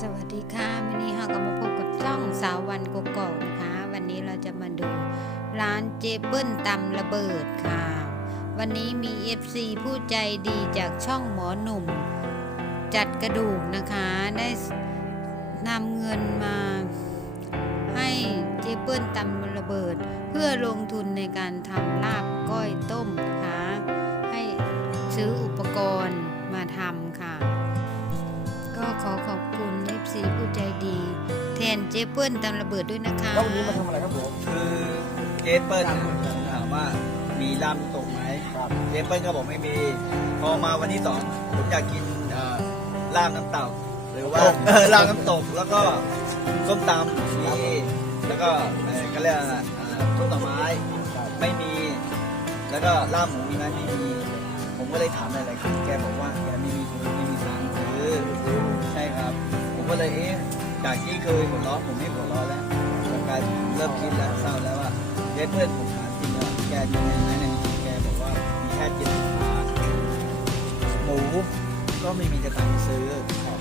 สวัสดีค่ะวันนี้เราก็มาพบกับช่องสาววันกกอกนะคะ วันนี้เราจะมาดูร้านเจเปิ้ลตำระเบิดค่ะ วันนี้มี FC ผู้ใจดีจากช่องหมอหนุ่ม จัดกระดูกนะคะ ได้นำเงินมาให้เจเปิ้ลตำระเบิด เพื่อลงทุนในการทำลาบก้อยต้มนะคะ ให้ซื้ออุปกรณ์มาทำ นเจเปิ้ลตำระเบิดด้วยนะคะแล้ววันนี้มาทำอะไรครับผมคือเจเปิลผมถามว่ามีลาบตกไหมครับเจเปิลก็บอกไม่มี พอมาวันที่สองผมอยากกินเอ่อลาบน้ำเต่า หรือว่าเออลาบน้ำตกแล้วก็ส้มตำมีแล้วก็เอ่อก็เรียกอะไรเอ่อต้มหน่อไม้ไม่มี แล้วก็ลาบหมูมีไหมไม่มี ผมก็เลยถามหลายๆครั้งแกบอกว่าแกไม่มีทุนไม่มีตังค์ซื้อใช่ครับ ผมก็เลยเอ๊ะ จากที่เคยหัวเราะผมไม่หัวเราะแล้วกลายเริ่มคิดแล้วเศร้าแล้วว่าเจ๊เพื่อนผมถามจริงแล้วแกมีเงินไหมในบัญชีแกบอกว่ามีแค่เจ็ดสิบบาทหมูก็ไม่มีจะตังค์ซื้อ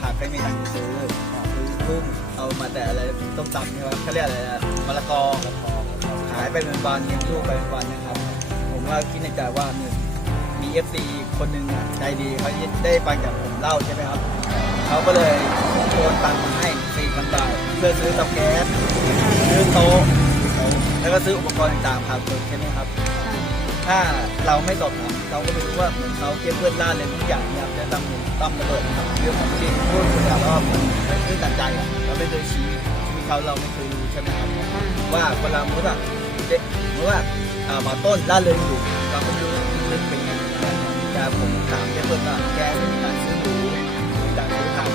ผักก็ไม่มีตังค์ซื้อซื้อกุ้งเอามาแต่อะไรต้มตำใช่ไหมเขาเรียกอะไรนะมะละกอขายไปเป็นวันเลี้ยงลูกไปเป็นวันนะครับ ผมว่าคิดในใจว่าหนึ่งมีเอฟซีคนหนึ่งใจดีเขาได้ฟังจากผมเล่าใช่ไหมครับ เขาก็เลยโอนตังค์มาให้ สี่พันบาทเพื่อซื้อเตาแก๊สซื้อโต๊ะแล้วก็ซื้ออุปกรณ์ต่างๆผ่านเปิดใช่ไหมครับ ถ้าเราไม่สอบถามเราก็ไม่รู้ว่าเหมือนเขาเก็บเพื่อนล่าเลยทุกอย่างเนี่ยจะตั้งตั้มระเบิดนะครับเรื่องของจริงพูดทุกอย่างว่ามันไม่ตื้นตันใจอะเราไม่เคยชี้ชีวิตเขาเราไม่เคยรู้ใช่ไหมครับว่าเวลาเมื่อแบบเด็กเมื่อว่าอ่าหมอต้นล่าเริงอยู่เราก็ไม่รู้ลึกเป็นยังไงแต่ผมถามแกเพื่อนว่าแกไม่มีการซื้อหมูไม่มีการซื้อผัก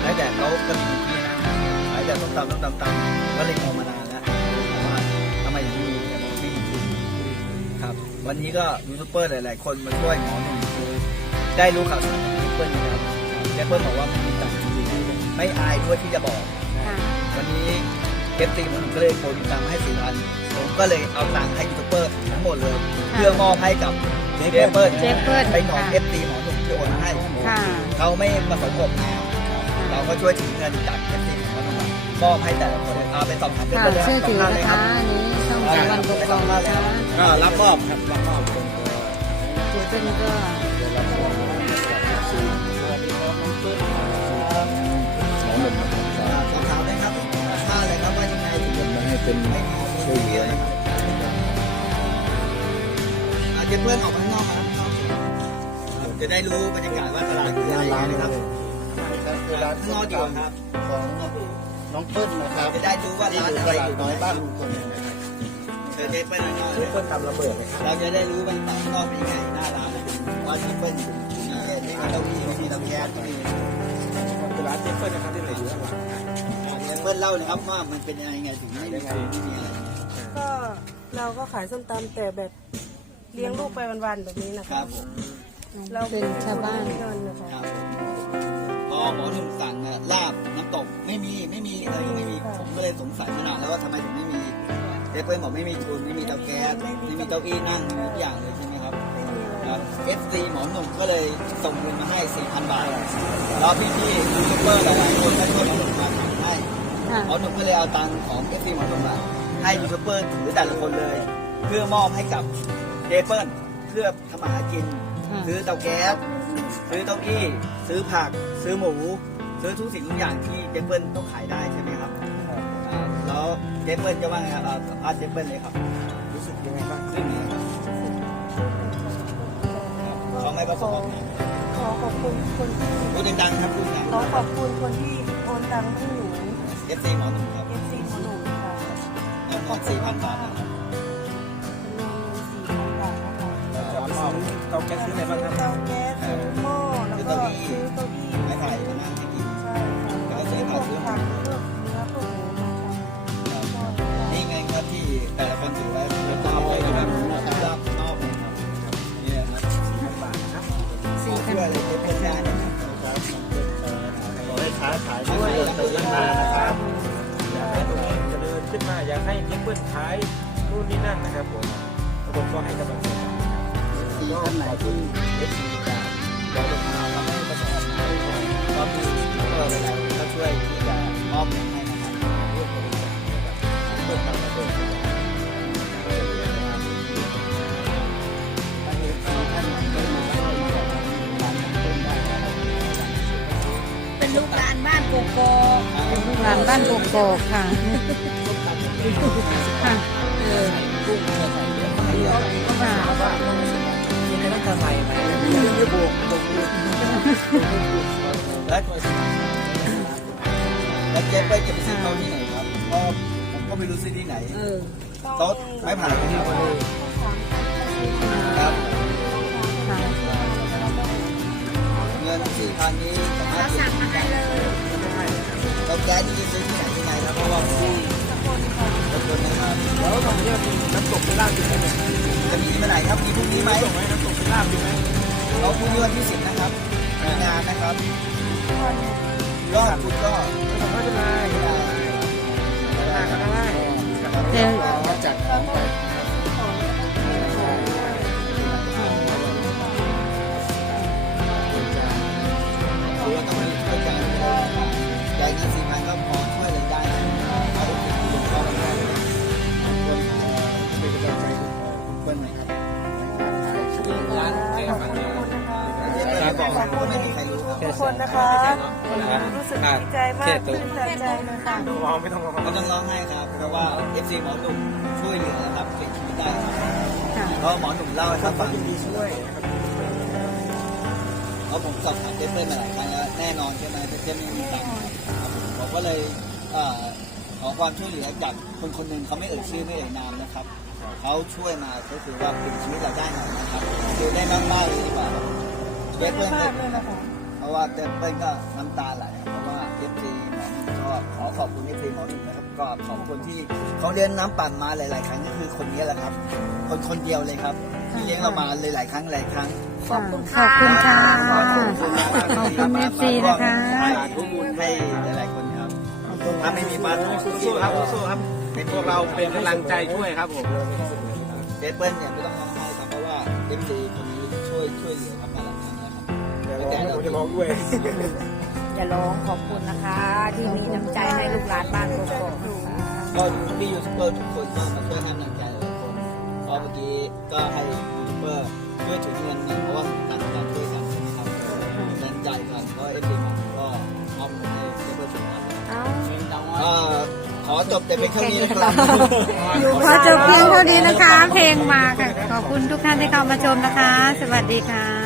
แล้วแต่เขาก็มี ต้องตำต้องตำตำก็เลยเอามานานแล้วว่าทำไมถึงมีแต่บอกไม่มีครับ วันนี้ก็ยูทูบเบอร์หลาย ๆ คนมาช่วยหมอหนุ่มคือได้รู้ข่าวสารจากเพื่อนนะครับแกเพื่อนบอกว่าไม่มีตังค์จริงๆไม่อายด้วยที่จะบอก วันนี้เอฟซีผมก็เลยโอนตังค์ให้สี่พันผมก็เลยเอาตังค์ให้ยูทูบเบอร์ทั้งหมดเลย เพื่อมอบให้กับเจเปิลเจเปิลไปหนองเอฟซีหมอหนุ่มที่โอนให้เขาไม่ประสงค์ผมนะ เราก็ช่วยถือเงินจากเอฟซีหมอหนุ่มมอบให้แต่ละคนเอาไปสอบถามเจค่ะเปิลเลยชื่อถือสงนะท่าเลยคคะรับอันนี้ช่องสาววันกกอกนะคะก็รับมอบครับรับมอบเป็นเจเปิ้ลก็เดี๋ยวรับมอบสี่สวัสดีครับน้องต้นครับหมอหนุ่มครับสอบถามได้ครับค่าอะไรครับว่ายังไงถึงเงินมาให้เป็นไม่ขอช่วยเหลืออาจจะเพื่อนออกมาข้างนอกมาข้างนอกจะได้รู้บรรยากาศว่าตลาดคืออะไรร้านนะนะคครัรับ บคือร้านข้างนอกอยู่ครับของน้องเปิ้ลนะครับจะได้รู้ว่านี่ร้านคืออะไรตลาอดยู่น้อยบ้าบ้านนลุงพลนะครับเจอเจเปิ้ลข้างนอกเปิ้ลทำระเบิดเลยครับเราจะได้รู้บรรยากาศข้างนอกเป็นยังไงหน้าร้านว่าเจเปิ้ลอยู่ที่ไหนไม่มีเก้าอี้ไม่มีเตาแก๊สไม่มีคือร้านเปิ้ลนะครับที่เหลืออยู่ข้างหลังเจเปิ้ลเล่าเลยครับว่ามันเป็นยังไงถึงไม่มีไม่มีอะไรก็เราก็ขายส้มตำแต่แบบเลี้ยงลูกไปวันๆแบบนี้นะคคะรับผมเราเป็นชาวบ้านไม่มีเงินนะคะครับ พอหมอหนุ่มสั่งนะลาบน้ำตกไม่มีไม่มีอะไรก็ไม่มีผมก็เลยสงสัยมานานแล้วว่าทำไมถึงไม่มีเจเปิ้ลบอกไม่มีทุนไม่มีเตาแก๊สไม่มีเก้าอี้นั่งไม่มีทุกอย่างเลยใช่ไหมครับไม่มีอะไรครับ FC หมอหนุ่มก็เลยส่งเงินมาให้4,000บาทแล้วพี่ๆยูทูบเบอร์หลายๆคนก็ช่วยหมอหนุ่มมาทำให้ค่ะหมอหนุ่มก็เลยเอาตังค์ของ FC หมอหนุ่มอะให้ยูทูบเบอร์ถือแต่ละคนเลย เพื่อมอบให้กับเจเปิ้ลเพื่อทำมาหากินค่ะซื้อเตาแก๊สซื้อเก้าอี้ ซื้อผักซื้อหมู ซื้อทุกสิ่งทุกอย่างที่เจเปิ้ลต้องขายได้ใช่ไหมครับอ่าแล้วเจเปิ้ลจะว่าไงครับอ่าสัมภาษณ์เจเปิ้ลเลยครับรู้สึกยังไงบ้างเรื่องนี้ครับเขาไม่ประสบความสำเร็จขอขอบคุณคนที่พูดดังๆครับพูดดังขอขอบคุณคนที่โอนตังค์ให้หนูเอฟซีหมอหนุ่มครับเอฟซีของหนูค่ะจำนวนสี่พันบาทนะครับจำนวนเงินสี่พันบาทนะคะรับมอบเตาแก๊สซื้ออะไรบ้างครับเตาแก๊สซื้อหม้อแล้ว ก็ซื้อเก้าอี้ไม่ถ่ายมานั่งให้กิน ใช่ค่ะซื้อพวกผักพวกเนื้อพวกหมูมาทำหม้อทำนี่ไงครับที่แต่ละคนถือไว้รับมอบเลยนะครับรับมอบเลยครับนี่นะครับบาทครับสี่เพื่อเลยเพื่อนได้นะครับขอให้ค้าขายด้วยเติมนานะครับอยากให้ตรงนี้เจริญขึ้นมาอยากให้ยิ่งเพื่อนขายนู่นนี่นั่นนะครับผมผมก็ให้กำลังใจนะครับสี่ท่านไหนที่เอฟซีการเราลงมา ทำให้ประสบความสำเร็จความดีก็หลายๆก็ช่วยที่อบให้นะครับร่วมบริจาคนะครับเพื่อตามระเบิดนะครับเป็นลูกหลานบ้านโกโก้เป็นลูกหลานบ้านกกอกค่ะค่ะเออค่ะและแล้วเจ๊เป้ยจะ ไปซื้อเขาที่ไหนครับเพราะผมก็ไม่รู้ซื้อที่ไหนเออโต๊ะไม้ไผ่ที่ครับค่ะเงินสี่พันนี้สามารถสั่งมาให้เลยเราแก๊สนี่ซื้อที่ไหนที่ไหนครับเพราะว่าขอบคุณนะครับแล้วตรงนี้มีน้ำตกเป็นลาบอยู่ไหมเนี่ยจะมีเมื่อไหร่ครับมีพรุ่งนี้ไหมส่งไหมน้ำตกเป็นลาบอยู่ไหมเราพรุ่งนี้วันที่สิบนะครับมีงานนะครับ ยอดคุณก็ไม่ต้องไม่เป็นไรไม่ได้ได้ก็ได้เดี๋ยจัดของไป ครับทุกคนนะคะ รู้สึกดีใจมากตื่นตันใจเลยค่ะรอไม่ต้องรอก็ต้องร้องไห้ครับเพราะว่า FC หมอหนุ่มช่วยเหลือนะครับเปลี่ยนชีวิตได้ครับค่ะเพราะหมอหนุ่มเล่าให้ท่านฟังดีช่วยนะครับเพราะผมสอบถามเจเปิ้ลมาหลายครั้งแล้วแน่นอนใช่ไหมเจไม่มีตังค์ครับผมผมก็เลยเอ่อขอความช่วยเหลือจากคนคนหนึ่งเขาไม่เอ่ยชื่อไม่เอ่ยนามนะครับเขาช่วยมาก็คือว่าเปลี่ยนชีวิตเราได้หน่อยนะครับคือได้มากๆเลยดีกว่าเจเปิ้ลมาก เลยนะคะเพราะว่าเจเปิ้ลก็น้ำตาไหลเพราะว่า FC หมอหนุ่มก็ขอขอบคุณ FC หมอหนุ่มนะครับก็ขอบคุณที่เขาเลี้ยงน้ำปั่นมาหลาย ๆ ครั้งก็คือคนนี้แหละครับ คนคนเดียวเลยครับที่เลี้ยงเรามาหลายๆครั้งหลายครั้งขอบคุณขอบคุณค่ะ ขอบคุณมากขอบคุณเอฟซีนะคะทุกบุญให้หลายๆคนครับถ้าไม่มีบัตรสู้ๆครับสู้ๆครับเป็นพวกเราเป็นกำลังใจช่วยครับผมเจเปิ้ลเนี่ยไม่ต้องร้องไห้ครับเพราะว่าเอฟซีคนนี้ช่วยช่วยเหลือครับ ผมจะร้องด้วยอย่าร้องขอบคุณนะคะ ที่มีน้ำใจให้ลูกหลานบ้านโกโก้นะคะก็พี่ยูทูบเบอร์ทุกคนก็มาช่วยให้กำลังใจหลายคนเพราะเมื่อกี้ก็ให้ยูทูบเบอร์ช่วยถึงเงินเนี่ยเพราะว่าการการช่วยกันใช่ไหมครับแรงใจกันก็เอฟซีมาก็มอบให้เจเปิ้ลถึงครับเอ้าเอ่อขอจบแต่เพียงเท่านี้นะครับขอจบเพียงเท่านี้นะคะ เพลงมาค่ะ ขอบคุณทุกท่านที่เข้ามาชมนะคะ สวัสดีค่ะ